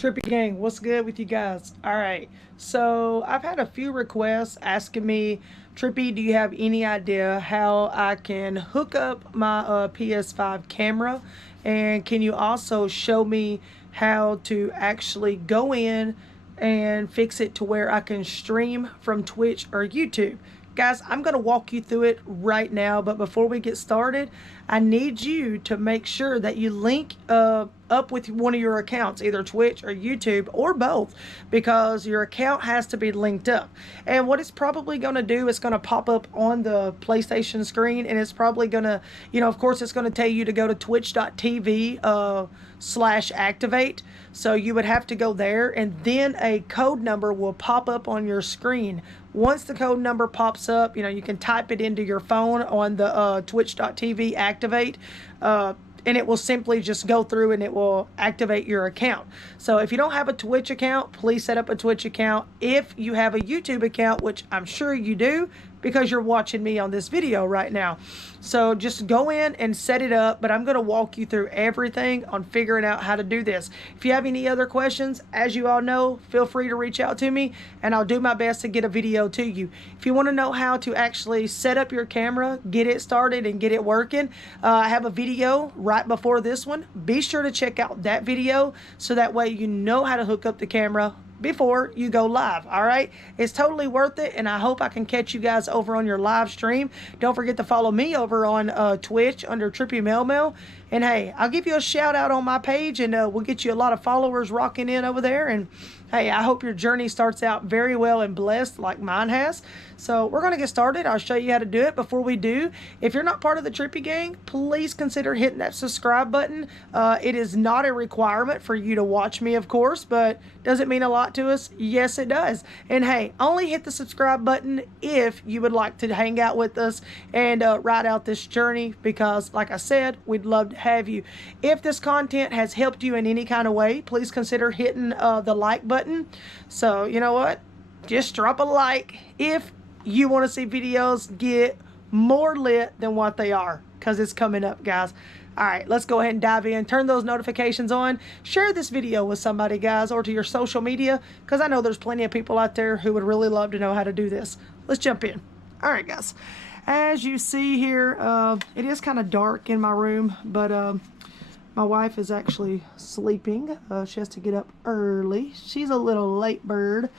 Trippy Gang, what's good with you guys? All right, so I've had a few requests asking me, Trippy, do you have any idea how I can hook up my PS5 camera? And can you also show me how to actually go in and fix it to where I can stream from Twitch or YouTube? Guys, I'm going to walk you through it right now, but before we get started, I need you to make sure that you link up with one of your accounts, either Twitch or YouTube or both, because your account has to be linked up. And what it's probably going to do is going to pop up on the PlayStation screen, and it's probably going to, of course, it's going to tell you to go to twitch.tv /activate. So you would have to go there, and then a code number will pop up on your screen. Once the code number pops up, you can type it into your phone on the twitch.tv activate, and it will simply just go through and it will activate your account. So if you don't have a Twitch account, please set up a Twitch account. If you have a YouTube account, which I'm sure you do because you're watching me on this video right now. So just go in and set it up, but I'm going to walk you through everything on figuring out how to do this. If you have any other questions, as you all know, feel free to reach out to me and I'll do my best to get a video to you. If you want to know how to actually set up your camera, get it started and get it working, I have a video right before this one. Be sure to check out that video so that way you know how to hook up the camera before you go live. All right, it's totally worth it, and I hope I can catch you guys over on your live stream. Don't forget to follow me over on Twitch under Trippy Mail. And hey, I'll give you a shout out on my page, and we'll get you a lot of followers rocking in over there. And hey, I hope your journey starts out very well and blessed like mine has. So we're going to get started. I'll show you how to do it. Before we do, if you're not part of the Trippy Gang, please consider hitting that subscribe button. It is not a requirement for you to watch me, of course, but does it mean a lot to us? Yes, it does. And hey, only hit the subscribe button if you would like to hang out with us and ride out this journey, because like I said, we'd love to have you. If this content has helped you in any kind of way, please consider hitting the like button. So you know what, just drop a like if you want to see videos get more lit than what they are, because it's coming up, guys. All right, let's go ahead and dive in. Turn those notifications on. Share this video with somebody, guys, or to your social media, because I know there's plenty of people out there who would really love to know how to do this. Let's jump in. All right, guys. As you see here, it is kind of dark in my room, but my wife is actually sleeping. She has to get up early. She's a little late bird.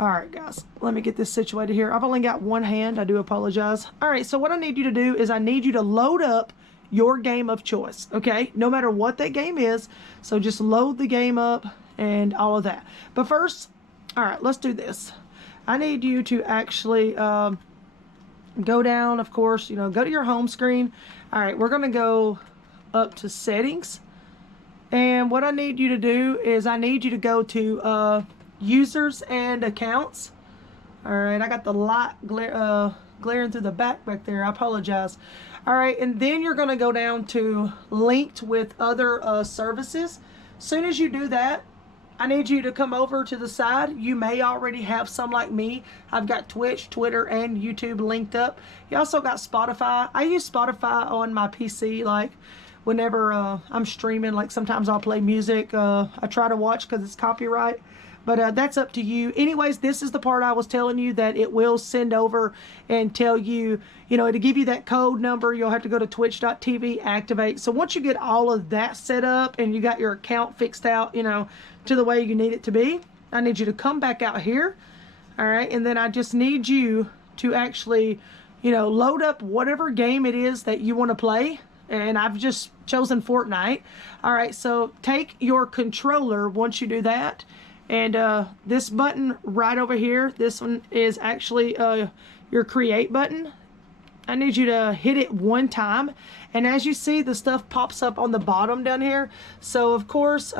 All right, guys, let me get this situated here. I've only got one hand. I do apologize. All right, so what I need you to do is I need you to load up your game of choice, okay? No matter what that game is. So just load the game up and all of that. But first, all right, let's do this. I need you to actually go down, of course, go to your home screen. All right, we're going to go up to settings. And what I need you to do is I need you to go to users and accounts. All right, I got the light glaring through the back there. I apologize. All right, and then you're going to go down to linked with other services. Soon as you do that, I need you to come over to the side. You may already have some like me. I've got Twitch, Twitter, and YouTube linked up. You also got Spotify. I use Spotify on my PC, like whenever I'm streaming. Like sometimes I'll play music. I try to watch because it's copyright. But that's up to you. Anyways, this is the part I was telling you that it will send over and tell you, to give you that code number, you'll have to go to twitch.tv activate. So once you get all of that set up and you got your account fixed out, to the way you need it to be, I need you to come back out here. All right. And then I just need you to actually, load up whatever game it is that you want to play. And I've just chosen Fortnite. All right. So take your controller once you do that. And this button right over here, this one is actually your create button. I need you to hit it one time. And as you see, the stuff pops up on the bottom down here. So of course,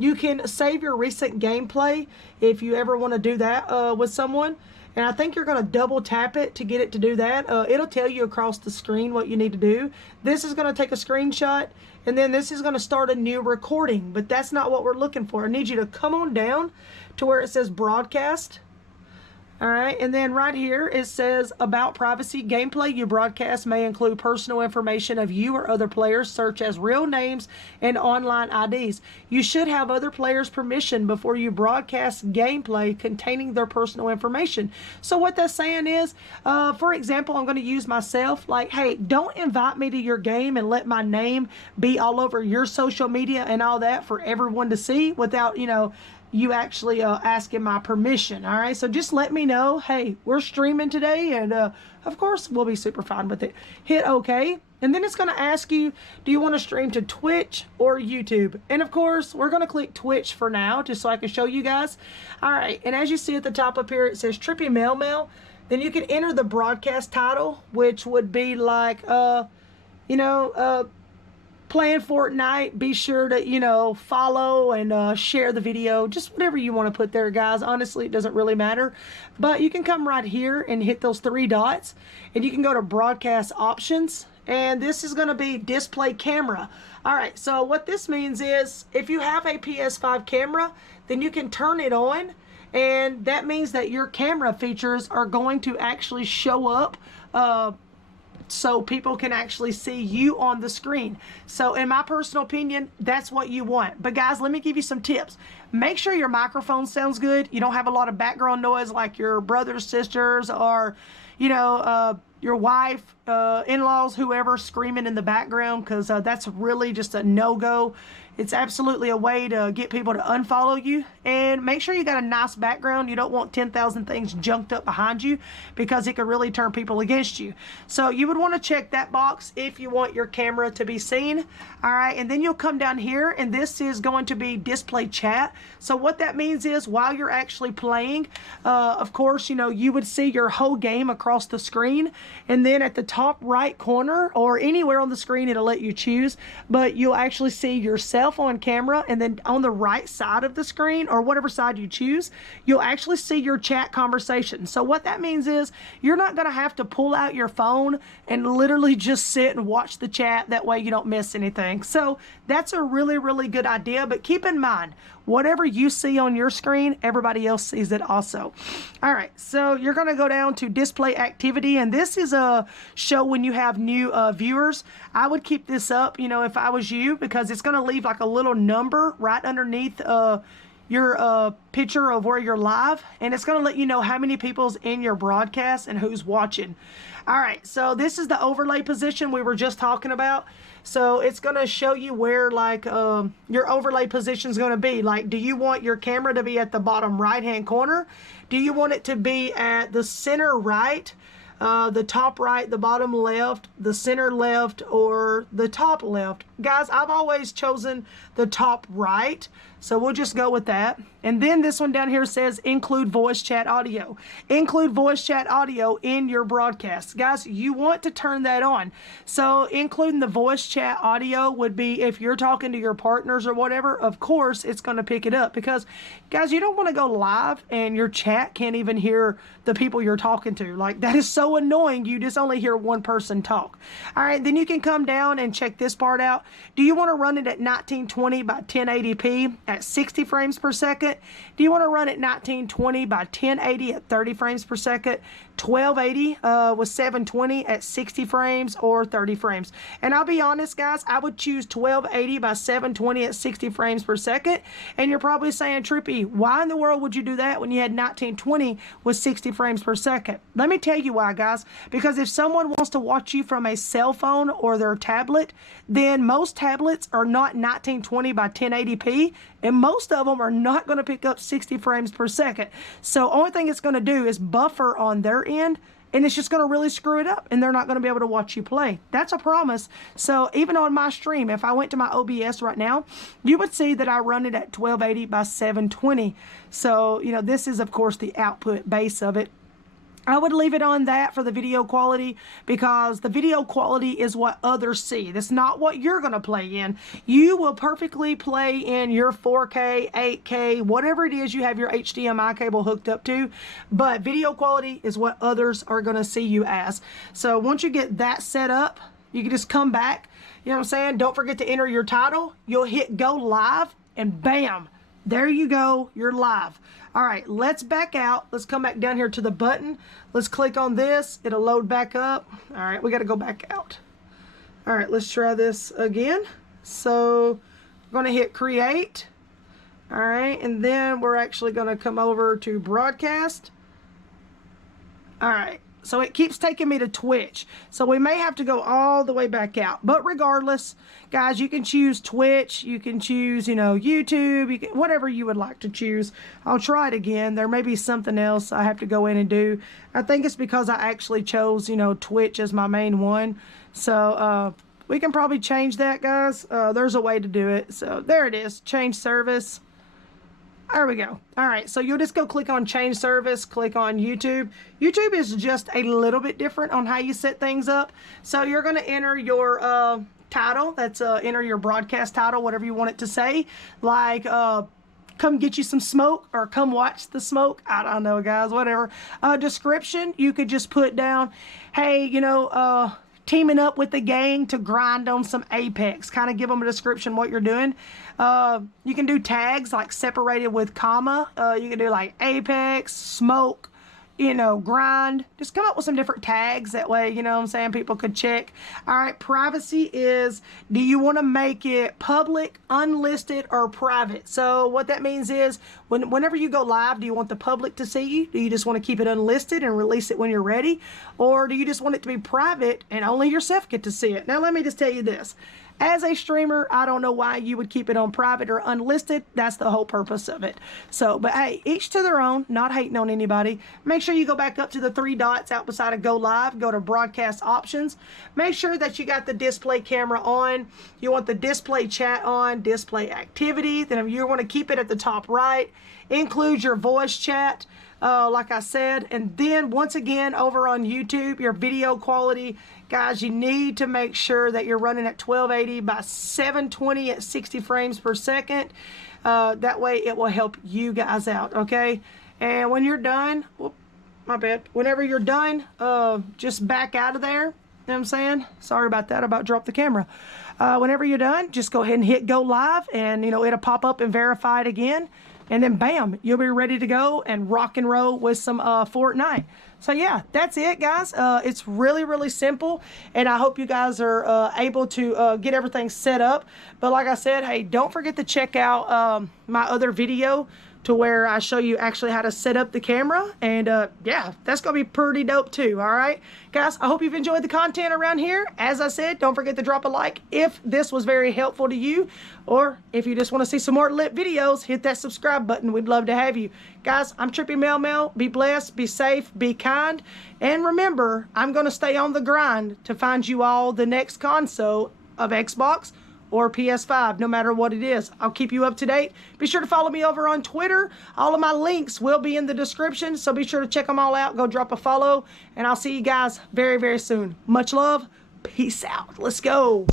you can save your recent gameplay if you ever want to do that with someone. And I think you're going to double tap it to get it to do that. It'll tell you across the screen what you need to do. This is going to take a screenshot, and then this is going to start a new recording. But that's not what we're looking for. I need you to come on down to where it says broadcast. All right, and then right here it says about privacy. Gameplay you broadcast may include personal information of you or other players, such as real names and online IDs. You should have other players' permission before you broadcast gameplay containing their personal information. So what that's saying is, for example, I'm going to use myself. Like, hey, don't invite me to your game and let my name be all over your social media and all that for everyone to see without, you actually asking my permission. All right, so just let me know, hey, we're streaming today, and of course we'll be super fine with it. Hit OK, and then it's going to ask you, do you want to stream to Twitch or YouTube? And of course we're going to click Twitch for now, just so I can show you guys. All right, and as you see at the top up here, it says Trippy Mail. Then you can enter the broadcast title, which would be like playing Fortnite. Be sure to, follow and share the video. Just whatever you want to put there, guys. Honestly, it doesn't really matter. But you can come right here and hit those three dots. And you can go to broadcast options. And this is going to be display camera. All right, so what this means is if you have a PS5 camera, then you can turn it on. And that means that your camera features are going to actually show up so people can actually see you on the screen. So in my personal opinion, that's what you want. But guys, let me give you some tips. Make sure your microphone sounds good. You don't have a lot of background noise like your brothers, sisters, or your wife, in-laws, whoever screaming in the background, because that's really just a no-go. It's absolutely a way to get people to unfollow you. And make sure you got a nice background. You don't want 10,000 things junked up behind you, because it could really turn people against you. So you would want to check that box if you want your camera to be seen. All right, and then you'll come down here, and this is going to be display chat. So what that means is while you're actually playing, of course, you would see your whole game across the screen. And then at the top right corner or anywhere on the screen, it'll let you choose. But you'll actually see yourself on camera, and then on the right side of the screen, or whatever side you choose, you'll actually see your chat conversation. So what that means is you're not going to have to pull out your phone and literally just sit and watch the chat. That way you don't miss anything. So that's a really, really good idea. But keep in mind, whatever you see on your screen, everybody else sees it also. All right, so you're going to go down to display activity, and this is a show when you have new viewers. I would keep this up, if I was you, because it's going to leave like a little number right underneath your picture of where you're live, and it's going to let you know how many people's in your broadcast and who's watching. All right, so this is the overlay position we were just talking about. So it's going to show you where your overlay position is going to be. Like, do you want your camera to be at the bottom right hand corner? Do you want it to be at the center right, the top right, the bottom left, the center left, or the top left? Guys, I've always chosen the top right, so we'll just go with that. And then this one down here says include voice chat audio. Include voice chat audio in your broadcast. Guys, you want to turn that on. So including the voice chat audio would be if you're talking to your partners or whatever, of course it's going to pick it up, because guys, you don't want to go live and your chat can't even hear the people you're talking to. Like, that is so annoying. You just only hear one person talk. All right, then you can come down and check this part out. Do you want to run it at 1920 by 1080p at 60 frames per second? Do you want to run it 1920 by 1080 at 30 frames per second? 1280 with 720 at 60 frames or 30 frames? And I'll be honest, guys, I would choose 1280 by 720 at 60 frames per second. And you're probably saying, Trippy, why in the world would you do that when you had 1920 with 60 frames per second? Let me tell you why, guys. Because if someone wants to watch you from a cell phone or their tablet, then most tablets are not 1920 by 1080p, and most of them are not going to pick up 60 frames per second. So only thing it's going to do is buffer on their end, and it's just going to really screw it up, and they're not going to be able to watch you play. That's a promise. So even on my stream, if I went to my OBS right now, you would see that I run it at 1280 by 720. So, this is, of course, the output base of it. I would leave it on that for the video quality, because the video quality is what others see. That's not what you're going to play in. You will perfectly play in your 4K, 8K, whatever it is you have your HDMI cable hooked up to, but video quality is what others are going to see you as. So once you get that set up, you can just come back. You know what I'm saying? Don't forget to enter your title. You'll hit go live, and bam, There you go, you're live. All right, let's back out. Let's come back down here to the button. Let's click on this. It'll load back up. All right, we got to go back out. All right, let's try this again. So we're going to hit create. All right, and then we're actually going to come over to broadcast. All right, so it keeps taking me to Twitch. So we may have to go all the way back out. But regardless, guys, you can choose Twitch. You can choose, you know, YouTube, you can, whatever you would like to choose. I'll try it again. There may be something else I have to go in and do. I think it's because I actually chose, you know, Twitch as my main one. So we can probably change that, guys. There's a way to do it. So there it is, change service. There we go. All right, so you'll just go click on change service, click on YouTube. YouTube is just a little bit different on how you set things up. So you're going to enter your title. That's enter your broadcast title, whatever you want it to say. Like, come get you some smoke, or come watch the smoke. I don't know, guys, whatever. Description, you could just put down, hey, you know, teaming up with the gang to grind on some Apex. Kind of give them a description what you're doing. You can do tags like separated with comma. You can do like Apex, smoke, you know, grind. Just come up with some different tags. That way, you know what I'm saying, people could check. All right, privacy is, do you want to make it public, unlisted, or private? So what that means is, whenever you go live, do you want the public to see you? Do you just want to keep it unlisted and release it when you're ready? Or do you just want it to be private and only yourself get to see it? Now, let me just tell you this. As a streamer, I don't know why you would keep it on private or unlisted. That's the whole purpose of it. So, but hey, each to their own, not hating on anybody. Make sure you go back up to the 3 dots out beside of go live, go to broadcast options. Make sure that you got the display camera on. You want the display chat on, display activity. Then you want to keep it at the top right. Include your voice chat. Like I said, and then once again over on YouTube, your video quality, guys, you need to make sure that you're running at 1280 by 720 at 60 frames per second. That way it will help you guys out, okay? And when you're done, whoop, my bad, whenever you're done, just back out of there. You know what I'm saying? Sorry about that, I about dropped the camera. Whenever you're done, just go ahead and hit go live, and you know, it'll pop up and verify it again. And then bam, you'll be ready to go and rock and roll with some Fortnite. So yeah, that's it, guys. It's really, really simple. And I hope you guys are able to get everything set up. But like I said, hey, don't forget to check out my other video to where I show you actually how to set up the camera. And yeah, that's going to be pretty dope too, all right? Guys, I hope you've enjoyed the content around here. As I said, don't forget to drop a like if this was very helpful to you. Or if you just want to see some more lit videos, hit that subscribe button. We'd love to have you. Guys, I'm Trippy Mel Mel. Be blessed, be safe, be kind. And remember, I'm going to stay on the grind to find you all the next console of Xbox or PS5, no matter what it is. I'll keep you up to date. Be sure to follow me over on Twitter. All of my links will be in the description, so be sure to check them all out. Go drop a follow, and I'll see you guys very, very soon. Much love. Peace out. Let's go.